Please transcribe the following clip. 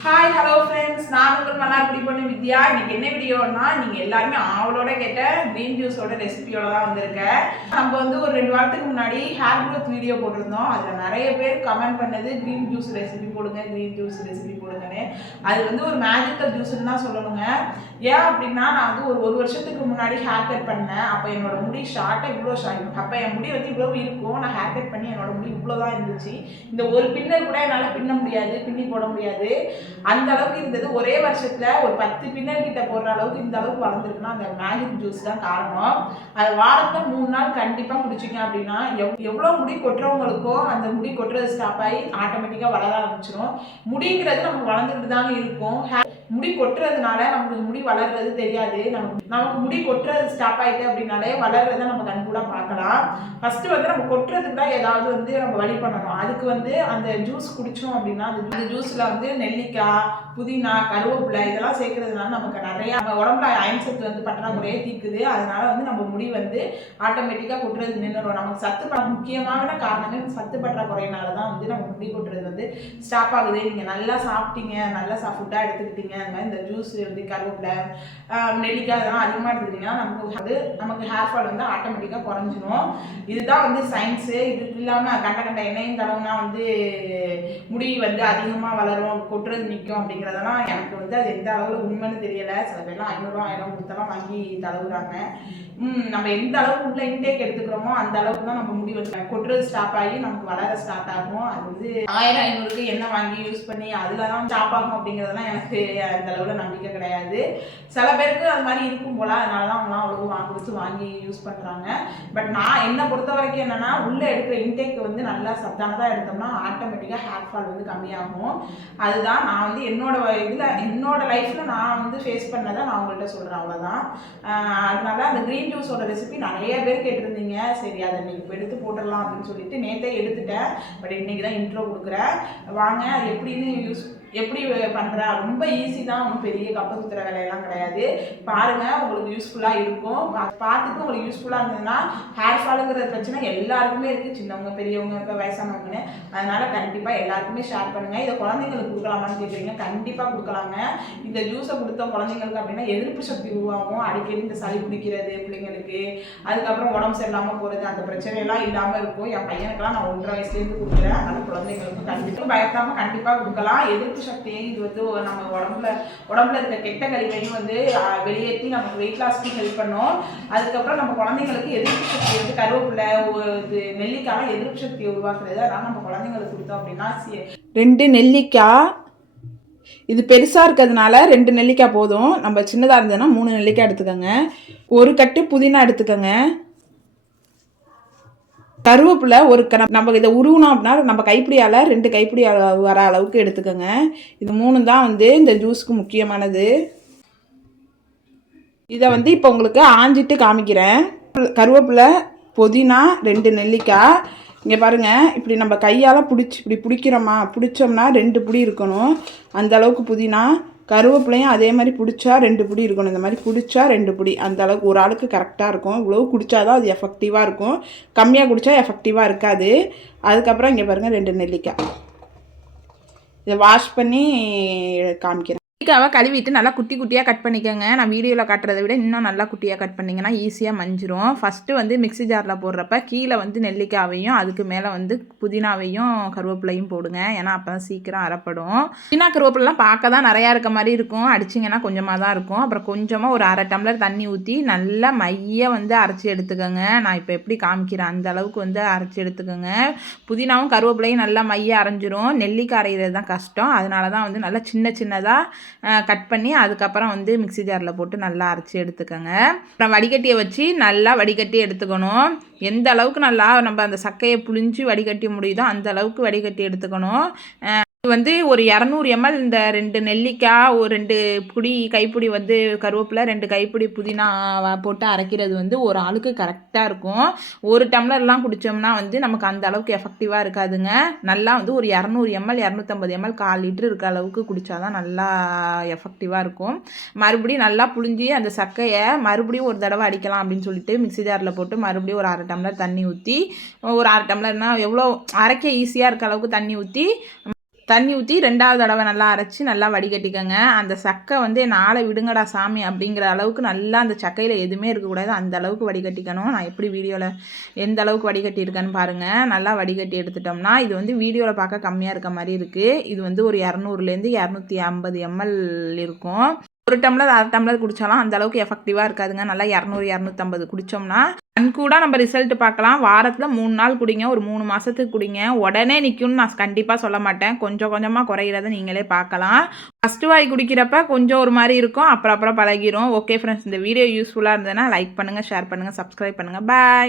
Hi hello friends நான் உங்கள் மன்னார்குடி பொண்ணு வித்யா. இன்னைக்கு என்ன வீடியோன்னா நீங்கள் எல்லாருமே ஆவலோட கேட்ட க்ரீன் ஜூஸோட ரெசிபியோட தான் வந்திருக்கேன் நம்ம வந்து ஒரு ரெண்டு வாரத்துக்கு முன்னாடி ஹேர் க்ரோத் வீடியோ போட்டிருந்தோம். அதில் நிறைய பேர் கமெண்ட் பண்ணது க்ரீன் ஜூஸ் ரெசிபி போடுங்க க்ரீன் ஜூஸ் ரெசிபி போடுங்கன்னு. அது வந்து ஒரு மேஜிக்கல் ஜூஸ்ன்னு தான் சொல்லணுங்க. ஏன் அப்படின்னா நான் வந்து ஒரு ஒரு வருஷத்துக்கு முன்னாடி ஹேர் கட் பண்ணேன். அப்போ என்னோட முடி ஷார்ட்டாக இவ்வளோ ஷார்ட் அப்போ என் முடி வந்து இவ்வளோ இருக்கும். நான் ஹேர் கட் பண்ணி என்னோட முடி இவ்வளோ தான் இருந்துச்சு. இந்த ஒரு பின்னர் கூட என்னால் பின்ன முடியாது பின்னி போட முடியாது. அந்த அளவுக்கு இருந்தது. ஒரே வருஷத்துல ஒரு பத்து பின்னல் கிட்ட போடுற அளவுக்கு இந்த அளவுக்கு வளர்ந்துருக்குன்னா அந்த மேஜிக் ஜூஸ் தான் காரணம். அது வாரத்தை மூணு நாள் கண்டிப்பா குடிச்சிங்க அப்படின்னா எவ் எவ்வளோ முடி கொட்டுறவங்களுக்கோ அந்த முடி கொட்டுறது ஸ்டாப் ஆகி ஆட்டோமேட்டிக்காக வளர ஆரம்பிச்சிடும் முடிங்கிறது நமக்கு வளர்ந்துட்டு தாங்க இருக்கும். முடி கொட்டுறதுனால நமக்கு முடி வளர்றது தெரியாது. நமக்கு நமக்கு முடி கொட்டுறது ஸ்டாப் ஆகிட்டு அப்படின்னாலே வளர்றதை நம்ம கண் கூட பார்க்கலாம். ஃபர்ஸ்ட் வந்து நம்ம கொட்டுறதுக்கு தான் ஏதாவது வந்து நம்ம வழி பண்ணணும். அதுக்கு வந்து அந்த ஜூஸ் குடிச்சோம் அப்படின்னா அந்த ஜூஸில் ஜூஸ்ல வந்து நெல்லிக்காய் புதினா கருவேப்பிலை இதெல்லாம் சேர்க்கறதுனால நமக்கு நிறைய நம்ம உடம்புல அயன் சத்து வந்து பற்றாக்குறையே தீக்குது அதனால வந்து நம்ம முடி வந்து ஆட்டோமேட்டிக்காக கொட்டுறது நின்றுடும் நமக்கு சத்து முக்கியமான காரணமே சத்து பற்றாக்குறையினால தான் வந்து நம்ம முடி கொட்டுறது வந்து ஸ்டாப் ஆகுது. நீங்கள் நல்லா சாப்பிட்டீங்க நல்லா சா ஃபுட்டாக எடுத்துக்கிட்டீங்க. அது மாதிரி இந்த ஜூஸ் வந்து கருவேப்பிலை நெல்லிக்காய் இதெல்லாம் அதிகமாக எடுத்துக்கிட்டிங்கன்னா நமக்கு அது நமக்கு ஹேர் ஃபால் வந்து ஆட்டோமேட்டிக்காக குறைஞ்சிரும். இதுதான் வந்து சயின்ஸு இது இல்லாமல் கண்ட கண்ட எண்ணெயும் தடவுனா வந்து முடி வந்து அதிகமாக வளரும் கொட்டுறது நிற்கும் அப்படிங்கிறதெல்லாம் எனக்கு வந்து அது எந்த அளவில் உண்மைன்னு தெரியலை. சில பேர்லாம் ஐநூறுரூவா ஆயிரம் கொடுத்தெல்லாம் வாங்கி தடவுறாங்க. ம், நம்ம எந்த அளவுக்கு உள்ள இன்டேக் எடுத்துக்கிறோமோ அந்த அளவுக்கு தான் நம்ம முடி வந்து கொட்டுறது ஸ்டாப் ஆகி நமக்கு வளர ஸ்டார்ட் ஆகும். அது வந்து ஆயிரம் ஐநூறுக்கு எண்ணெய் வாங்கி யூஸ் பண்ணி அதில் தான் ஸ்டாப் ஆகும் அப்படிங்கிறதெல்லாம் எனக்கு அந்த அளவில் நம்பிக்கை கிடையாது. சில பேருக்கு அது மாதிரி இருக்கும் போல அதனால தான் அவங்களாம் அவ்வளோ வாங்கி கொடுத்து வாங்கி யூஸ் பண்ணுறாங்க பட் நான் என்னை பொறுத்த வரைக்கும் என்னென்னா உள்ளே எடுக்கிற இன்டேக் வந்து நல்லா சத்தானதாக எடுத்தோம்னா ஆட்டோமேட்டிக்காக ஹேர் ஃபால் வந்து கம்மியாகும். அதுதான் நான் வந்து என்னோட இதில் என்னோட லைஃப்பில் நான் வந்து ஃபேஸ் பண்ணதை நான் உங்கள்கிட்ட சொல்கிறேன் அவ்வளோதான் அதனால அந்த க்ரீன் ஜூஸோட ரெசிபி நிறைய பேர் கேட்டிருந்தீங்க. சரி அதை இன்னைக்கு இப்போ எடுத்து போட்டுடலாம் அப்படின்னு சொல்லிட்டு நேற்றே எடுத்துட்டேன். பட் இன்னைக்கு தான் இன்ட்ரோ கொடுக்குறேன். வாங்க அது எப்படின்னு யூஸ் எப்படி பண்ணுறா ரொம்ப ஈஸி தான். ஒன்றும் பெரிய கப்ப சுத்துற வேலையெல்லாம் கிடையாது. பாருங்கள் உங்களுக்கு யூஸ்ஃபுல்லாக இருக்கும். பார்த்துட்டு உங்களுக்கு யூஸ்ஃபுல்லாக இருந்ததுன்னா ஹேர் ஃபாலுங்கிற பிரச்சனை எல்லாருக்குமே இருக்குது சின்னவங்க பெரியவங்க இப்போ வயசானவங்கன்னு. அதனால் கண்டிப்பாக எல்லாருக்குமே ஷேர் பண்ணுங்கள் இதை குழந்தைங்களுக்கு கொடுக்கலாமான்னு கேட்குறீங்க கண்டிப்பாக கொடுக்கலாங்க. இந்த ஜூஸை கொடுத்த குழந்தைங்களுக்கு அப்படின்னா எதிர்ப்பு சக்தி உருவாகும். அடிக்கடி இந்த சளி பிடிக்கிறது பிள்ளைங்களுக்கு. அதுக்கப்புறம் உடம்பு சரியில்லாமல் போகிறது அந்த பிரச்சனையெல்லாம் இல்லாமல் இருக்கும். என் பையனுக்கெல்லாம் நான் ஒன்றரை வயசுலேருந்து கொடுக்குறேன். அதனால் குழந்தைங்களுக்கும் கண்டிப்பாக பயத்தாமல் கண்டிப்பாக கொடுக்கலாம். எதிர்ப்பு சக்தியை இது வந்து நம்ம உடம்புல உடம்புல இருக்க கெட்ட கழிவையும் வந்து வெளியேற்றி நமக்கு வெயிட் லாஸ்க்கு ஹெல்ப் பண்ணும். அதுக்கப்புறம் நம்ம குழந்தைங்களுக்கு எதிர்ப்பு சக்தி வந்து கருவேப்பிலை இது நெல்லிக்காய் எதிர்ப்பு சக்தியை உருவாக்குறது. அதனால் நம்ம குழந்தைங்களுக்கு கொடுத்தோம் அப்படின்னா ரெண்டு நெல்லிக்காய். இது பெருசாக இருக்கிறதுனால ரெண்டு நெல்லிக்காய் போதும். நம்ம சின்னதாக இருந்ததுன்னா மூணு நெல்லிக்காய் எடுத்துக்கோங்க. ஒரு கட்டு புதினா எடுத்துக்கோங்க. கருவேப்பிலை ஒரு க நம்ம இதை உருவினோம் அப்படின்னா நம்ம கைப்பிடியால் ரெண்டு கைப்பிடி வர அளவுக்கு எடுத்துக்கோங்க. இது மூணு தான் வந்து இந்த ஜூஸுக்கு முக்கியமானது. இதை வந்து இப்போ உங்களுக்கு ஆஞ்சிட்டு காமிக்கிறேன். கருவேப்பிலை புதினா ரெண்டு நெல்லிக்காய். இங்கே பாருங்கள் இப்படி நம்ம கையால் பிடிச்சி இப்படி பிடிக்கிறோமா? பிடிச்சோம்னா ரெண்டு பிடி இருக்கணும். அந்த அளவுக்கு புதினா கருவேப்பிலையும் அதே மாதிரி பிடிச்சா ரெண்டு புடி இருக்கணும். இந்த மாதிரி பிடிச்சா ரெண்டு புடி. அந்த அளவுக்கு ஒரு ஆளுக்கு கரெக்டாக இருக்கும். இவ்வளோ குடிச்சாதான் அது எஃபெக்டிவாக இருக்கும். கம்மியாக குடித்தா எஃபெக்டிவாக இருக்காது. அதுக்கப்புறம் இங்கே பாருங்கள் ரெண்டு நெல்லிக்காய். இதை வாஷ் பண்ணி காமிக்கிறேன். நெல்லிக்காவை கழுவிட்டு நல்லா குட்டி குட்டியாக கட் பண்ணிக்கோங்க. நான் வீடியோவில் காட்டுறதை விட இன்னும் நல்லா குட்டியாக கட் பண்ணிங்கன்னா ஈஸியாக மஞ்சிரும். ஃபஸ்ட்டு வந்து மிக்ஸி ஜாரில் போடுறப்ப கீழே வந்து நெல்லிக்காவையும் அதுக்கு மேலே வந்து புதினாவையும் கருவேப்பிலையும் போடுங்க. ஏன்னா அப்போ தான் சீக்கிரம் அரைப்படும். புதினா கருவேப்பிலாம் பார்க்க தான் நிறையா இருக்க மாதிரி இருக்கும். அடிச்சிங்கன்னா கொஞ்சமாக தான் இருக்கும். அப்புறம் கொஞ்சமாக ஒரு அரை டம்ளர் தண்ணி ஊற்றி நல்லா மைய வந்து அரைச்சி எடுத்துக்கோங்க. நான் இப்போ எப்படி காமிக்கிறேன்? அந்த அளவுக்கு வந்து அரைச்சி எடுத்துக்கோங்க. புதினாவும் கருவேப்பிலையும் நல்லா மைய அரைஞ்சிரும். நெல்லிக்காய் அரைகிறது தான் கஷ்டம். அதனால தான் வந்து நல்லா சின்ன சின்னதாக கட் பண்ணி அதுக்கப்புறம் வந்து மிக்ஸி ஜாரில் போட்டு நல்லா அரைச்சி எடுத்துக்கோங்க. அப்புறம் வடிகட்டியை வச்சு நல்லா வடிகட்டி எடுத்துக்கணும். எந்த அளவுக்கு நல்லா நம்ம அந்த சக்கையை புழிஞ்சு வடிகட்டி முடியுதோ அந்த அளவுக்கு வடிகட்டி எடுத்துக்கணும். இது வந்து ஒரு இரநூறு எம்எல் இந்த ரெண்டு நெல்லிக்காய் ஒரு ரெண்டு புடி கைப்பிடி வந்து கருவேப்பிலை ரெண்டு கைப்பிடி புதினா போட்டு அரைக்கிறது வந்து ஒரு ஆளுக்கு கரெக்டாக இருக்கும். ஒரு டம்ளர்லாம் குடித்தோம்னா வந்து நமக்கு அந்த அளவுக்கு எஃபெக்டிவாக இருக்காதுங்க. நல்லா வந்து ஒரு இரநூறு எம்எல் இரநூத்தம்பது எம்எல் கால் லிட்டர் இருக்க அளவுக்கு குடித்தாதான் நல்லா எஃபெக்டிவாக இருக்கும். மறுபடியும் நல்லா புழிஞ்சி அந்த சக்கையை மறுபடியும் ஒரு தடவை அடிக்கலாம் அப்படின்னு சொல்லிட்டு மிக்ஸி ஜாரில் போட்டு மறுபடியும் ஒரு அரை டம்ளர் தண்ணி ஊற்றி ஒரு அரை டம்ளர்னா எவ்வளோ அரைக்க ஈஸியாக இருக்க அளவுக்கு தண்ணி ஊற்றி தண்ணி ஊற்றி ரெண்டாவது தடவை நல்லா அரைச்சி நல்லா வடிகட்டிக்கோங்க. அந்த சக்கை வந்து நாளை விடுங்கடா சாமி அப்படிங்கிற அளவுக்கு நல்லா அந்த சக்கையில் எதுவுமே இருக்கக்கூடாது. அந்த அளவுக்கு வடிகட்டிக்கணும். நான் எப்படி வீடியோவில் எந்த அளவுக்கு வடிகட்டியிருக்கேன்னு பாருங்கள் நல்லா வடிகட்டி எடுத்துட்டோம்னா இது வந்து வீடியோவில் பார்க்க கம்மியாக இருக்க மாதிரி இருக்குது இது வந்து ஒரு இரநூறுலேருந்து இரநூத்தி ஐம்பது எம்எல் இருக்கும். ஒரு டம்ளர் அரை டம்ளர் குடித்தாலும் அந்த அளவுக்கு எஃபெக்டிவாக இருக்காதுங்க. நல்லா இரநூறு இரநூத்தம்பது குடித்தோம்னா கூட நம்ம ரிசல்ட் பார்க்கலாம். வாரத்தில் மூணு நாள் குடிங்க ஒரு மூணு மாதத்துக்கு குடிங்க. உடனே நிற்கும்னு நான் கண்டிப்பாக சொல்ல மாட்டேன். கொஞ்சம் கொஞ்சமாக குறையிறத நீங்களே பார்க்கலாம். ஃபஸ்ட்டு வாய் குடிக்கிறப்ப கொஞ்சம் ஒரு மாதிரி இருக்கும். அப்புறம் அப்புறம் பழகிரும். ஓகே ஃப்ரெண்ட்ஸ் இந்த வீடியோ யூஸ்ஃபுல்லாக இருந்ததுன்னா லைக் பண்ணுங்கள் ஷேர் பண்ணுங்கள் சப்ஸ்கிரைப் பண்ணுங்கள் பாய்